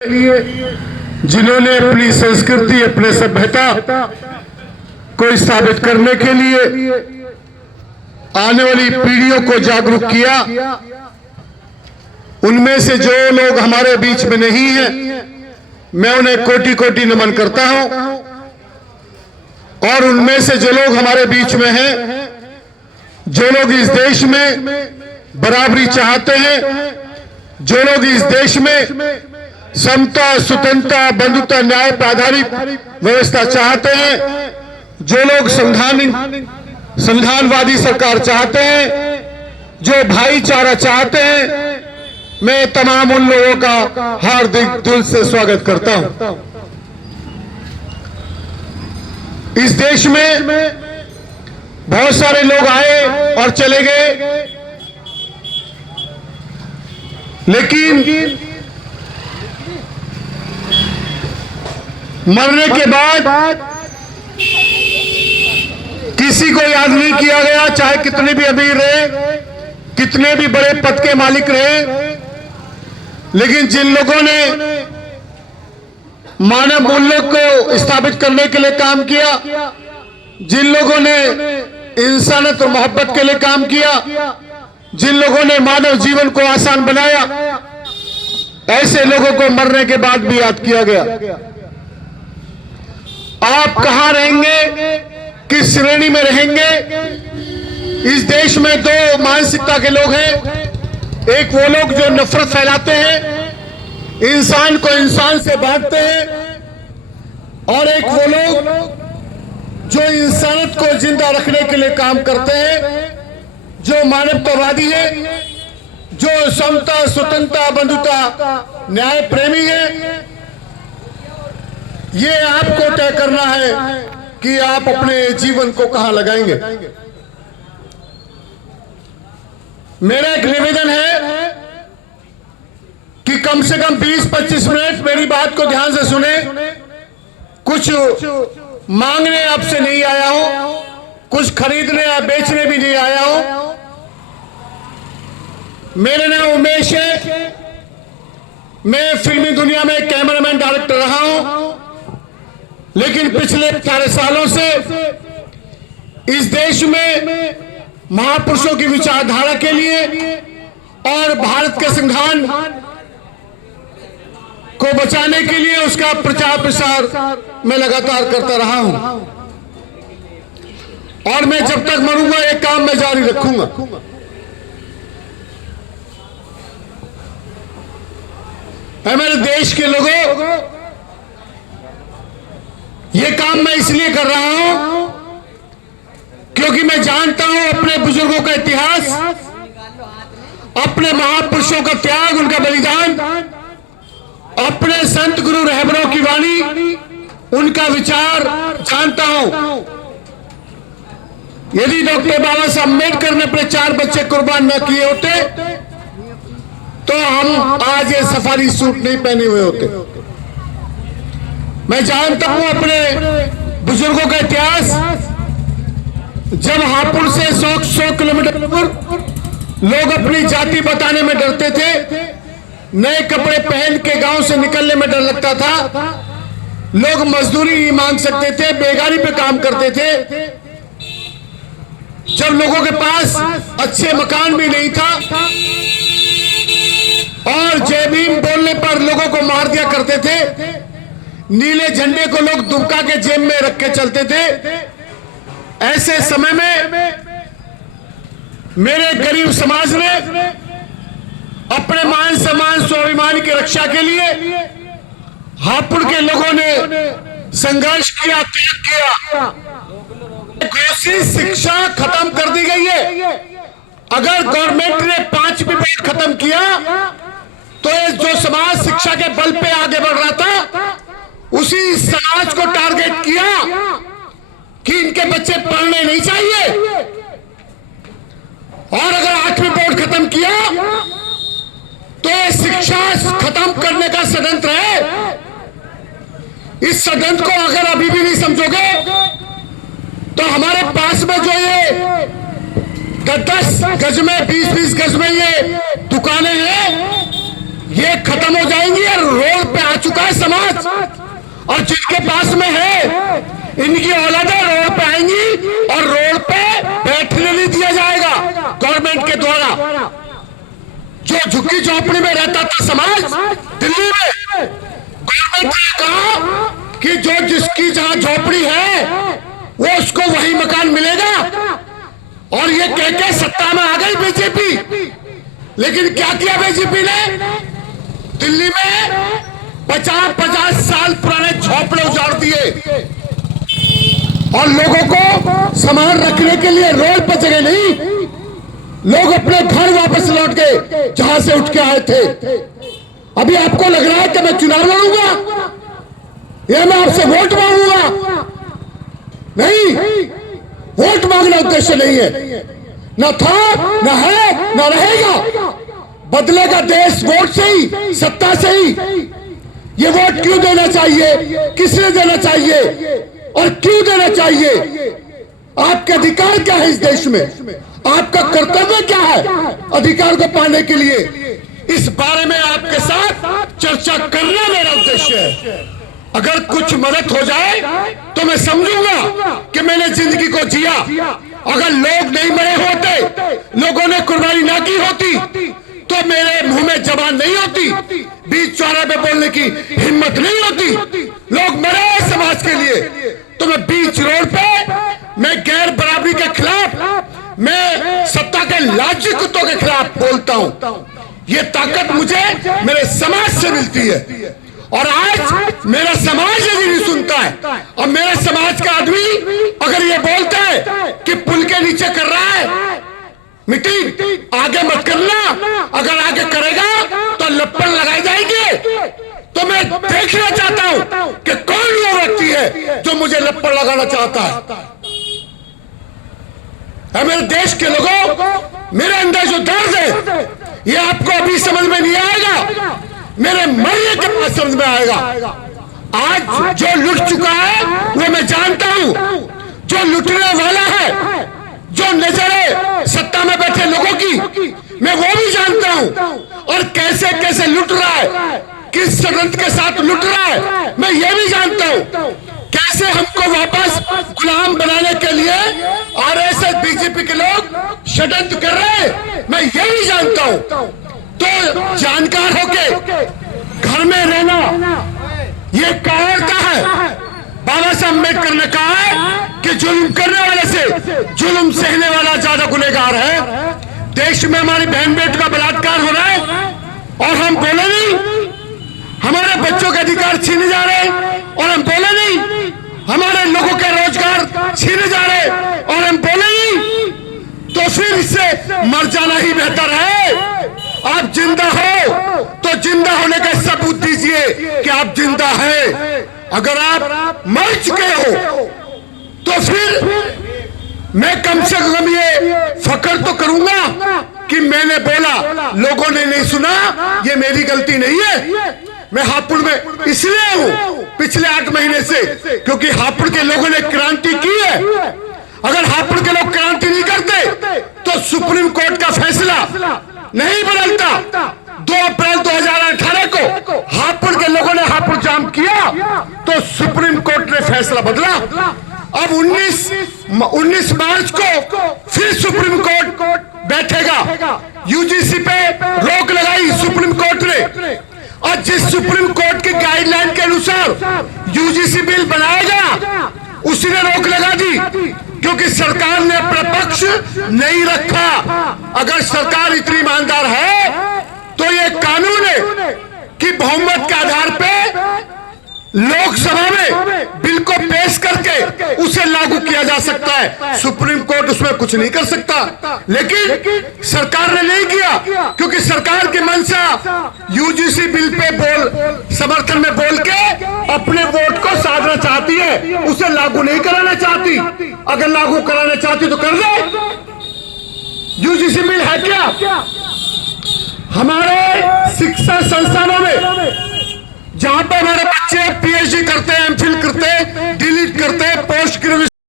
लिए जिन्होंने अपनी संस्कृति, अपने सभ्यता को स्थापित करने के लिए आने वाली पीढ़ियों को जागरूक किया, उनमें से जो लोग हमारे बीच में नहीं हैं, मैं उन्हें कोटि कोटि नमन करता हूं। और उनमें से जो लोग हमारे बीच में हैं, जो लोग इस देश में बराबरी चाहते हैं, जो लोग इस देश में समता, स्वतंत्रता, बंधुता, न्याय पर आधारित व्यवस्था चाहते हैं, जो लोग संविधानवादी सरकार चाहते हैं, जो भाईचारा चाहते हैं, मैं तमाम उन लोगों का हार्दिक दिल से स्वागत करता हूं। इस देश में बहुत सारे लोग आए और चले गए, लेकिन मरने के बाद किसी को याद नहीं किया गया, चाहे कितने भी अमीर रहे, कितने भी बड़े पद के मालिक रहे। लेकिन जिन लोगों ने मानव मूल्यों को स्थापित करने के लिए काम किया, जिन लोगों ने इंसानियत और मोहब्बत के लिए काम किया, जिन लोगों ने मानव जीवन को आसान बनाया, ऐसे लोगों को मरने के बाद भी याद किया गया। आप कहां रहेंगे, किस श्रेणी में रहेंगे? इस देश में दो मानसिकता के लोग हैं। एक वो लोग जो नफरत फैलाते हैं, इंसान को इंसान से बांटते हैं, और एक वो लोग जो इंसानियत को जिंदा रखने के लिए काम करते हैं, जो मानवतावादी है, जो समता, स्वतंत्रता, बंधुता, न्याय प्रेमी है। ये आपको तय करना है कि आप अपने जीवन को कहां लगाएंगे। मेरा एक निवेदन है कि कम से कम 20-25 मिनट मेरी बात को ध्यान से सुने। कुछ मांगने आपसे नहीं आया हूं, कुछ खरीदने या बेचने भी नहीं आया हूं। मेरा नाम उमेश है, मैं फिल्मी दुनिया में कैमरामैन डायरेक्टर रहा हूं, लेकिन पिछले 18 सालों से इस देश में महापुरुषों की विचारधारा के लिए और भारत के संविधान को बचाने के लिए उसका प्रचार प्रसार मैं लगातार करता रहा हूं, और मैं जब तक मरूंगा ये काम मैं जारी रखूंगा। मेरे देश के लोगों, ये काम मैं इसलिए कर रहा हूं क्योंकि मैं जानता हूं अपने बुजुर्गों का इतिहास, अपने महापुरुषों का त्याग, उनका बलिदान, अपने संत गुरु रहबरों की वाणी, उनका विचार जानता हूं। यदि डॉक्टर बाबा साहब अम्बेडकर ने अपने 4 बच्चे कुर्बान न किए होते तो हम आज ये सफारी सूट नहीं पहने हुए होते। मैं जानता हूं अपने बुजुर्गों का इतिहास। जब हापुड़ से 100 किलोमीटर दूर लोग अपनी जाति बताने में डरते थे, नए कपड़े पहन के गांव से निकलने में डर लगता था, लोग मजदूरी नहीं मांग सकते थे, बेगारी पे काम करते थे, जब लोगों के पास अच्छे मकान भी नहीं था, और जय भीम बोलने पर लोगों को मार दिया करते थे, नीले झंडे को लोग दुबका के जेब में रख के चलते थे, ऐसे समय में मेरे गरीब समाज ने अपने मान सम्मान, स्वाभिमान की रक्षा के लिए हापुड़ के लोगों ने संघर्ष किया, त्याग किया। घोषित शिक्षा खत्म कर दी गई है। अगर गवर्नमेंट ने 5वीं बोर्ड खत्म किया तो ये जो समाज शिक्षा के बल पे आगे बढ़ रहा था, उसी समाज को टारगेट किया कि इनके बच्चे पढ़ने नहीं चाहिए। और अगर 8वीं बोर्ड खत्म किया तो ये शिक्षा खत्म करने का षड्यंत्र है। इस षड्यंत्र को अगर अभी भी नहीं समझोगे तो हमारे पास में जो ये 10 गज में, 20-20 गज में ये दुकानें हैं, ये खत्म हो जाएंगी और रोड पे आ चुका है समाज, और जिनके पास में है इनकी औलादें रोड पे आएंगी और रोड पे बैठने नहीं दिया जाएगा गवर्नमेंट के द्वारा। जो झुग्गी झोपड़ी में रहता था समाज दिल्ली में, गवर्नमेंट ने कहा कि जो जिसकी जहां झोपड़ी है वो उसको वही मकान मिलेगा, और ये कह के सत्ता में आ गई बीजेपी। लेकिन क्या किया बीजेपी ने? दिल्ली में 50-50 साल पुराने झोपड़े उजाड़ दिए, और लोगों को सामान रखने के लिए रोड पर जगह नहीं। लोग अपने घर वापस लौट गए जहां से उठ के आए थे। अभी आपको लग रहा है कि मैं चुनाव लड़ूंगा या मैं आपसे वोट मांगूंगा? नहीं, वोट मांगना उद्देश्य नहीं है, न था, न है, न रहेगा। बदलेगा देश वोट से ही, सत्ता से ही। ये वोट क्यों देना चाहिए, किसने देना चाहिए और क्यों देना चाहिए? आपके अधिकार क्या है इस देश में? आपका कर्तव्य क्या है अधिकार को पाने के लिए? इस बारे में आपके साथ चर्चा करना मेरा उद्देश्य है। अगर कुछ मदद हो जाए तो मैं समझूंगा कि मैंने जिंदगी को जिया। अगर लोग नहीं मरे होते, लोगों ने कुर्बानी ना की होती, तो मेरे मुंह में जबान नहीं होती, बीच चौराहे पे बोलने की हिम्मत नहीं होती। लोग मरे समाज के लिए, तो मैं बीच रोड पे मैं गैर बराबरी के खिलाफ, मैं सत्ता के लालची कुत्तों के खिलाफ बोलता हूं। ये ताकत मुझे मेरे समाज से मिलती है, और आज मेरा समाज यदि नहीं सुनता है, और मेरे समाज का आदमी अगर ये बोलता है कि पुल के नीचे कर रहा है मीटिंग, आगे मत करना, अगर आगे करेगा तो लप्पड़ लगाई जाएंगे, तो मैं देखना चाहता हूं कि कौन वो व्यक्ति है जो मुझे लप्पड़ लगाना चाहता है। मेरे देश के लोगों, मेरे अंदर जो दर्द है ये आपको अभी समझ में नहीं आएगा, मेरे मरने के बाद समझ में आएगा। आज जो लुट चुका है वो मैं जानता हूं, जो लुटने वाला है, जो नजर है सत्ता में बैठे लोगों की, मैं वो भी जानता हूं, और कैसे कैसे लुट रहा है, किस षड्यंत्र के साथ लुट रहा है मैं ये भी जानता हूं। कैसे हमको वापस गुलाम बनाने के लिए आरएसएस बीजेपी के लोग षड्यंत्र कर रहे हैं, मैं ये भी जानता हूं। तो जानकार होके घर में रहना ये कायरता है। बाबा साहब अम्बेडकर ने कहा है कि जुल्म करने वाले से जुल्म सहने वाला ज्यादा गुनहगार है। देश में हमारी बहन बेटी का बलात्कार हो रहा है और हम बोले नहीं, हमारे बच्चों के अधिकार छीने जा रहे हैं और हम बोले नहीं, हमारे लोगों के रोजगार छीने जा रहे हैं और हम बोले नहीं, तो फिर इससे मर जाना ही बेहतर है। आप जिंदा हो तो जिंदा होने का सबूत दीजिए कि आप जिंदा हैं। अगर आप मर चुके हो तो फिर मैं कम से कम ये फख्र तो करूंगा कि मैंने बोला, लोगों ने नहीं सुना, ये मेरी गलती नहीं है। मैं हापुड़ में इसलिए हूं पिछले 8 महीने से क्योंकि हापुड़ के लोगों ने क्रांति की है। अगर हापुड़ के लोग क्रांति नहीं करते तो सुप्रीम कोर्ट का फैसला नहीं बदलता। 2 अप्रैल 2018 को हापुड़ के लोगों ने हापुड़ जाम किया तो सुप्रीम कोर्ट ने फैसला बदला। अब 19 मार्च को फिर सुप्रीम कोर्ट बैठेगा। यूजीसी पे रोक लगाई सुप्रीम कोर्ट ने, और जिस सुप्रीम कोर्ट की गाइडलाइन के अनुसार यूजीसी बिल बनाएगा उसी ने रोक लगा दी, क्योंकि सरकार ने अपना पक्ष नहीं रखा। अगर सरकार इतनी ईमानदार है तो ये कानून है कि बहुमत के आधार पे लोकसभा में बिल को पेश करके उसे लागू किया जा सकता है। सुप्रीम कोर्ट उसमें कुछ नहीं कर सकता, लेकिन सरकार ने नहीं किया क्योंकि सरकार की मंशा यूजीसी बिल पे समर्थन में बोल के अपने वोट को साधना चाहती है, उसे लागू नहीं कराना चाहती। अगर लागू कराना चाहती तो कर दे। यूजीसी बिल है क्या? हमारे शिक्षा संस्थानों में जहां पर हमारे बच्चे पीएचडी करते हैं, एमफिल करते हैं, डिलीट करते हैं, पोस्ट ग्रेजुएशन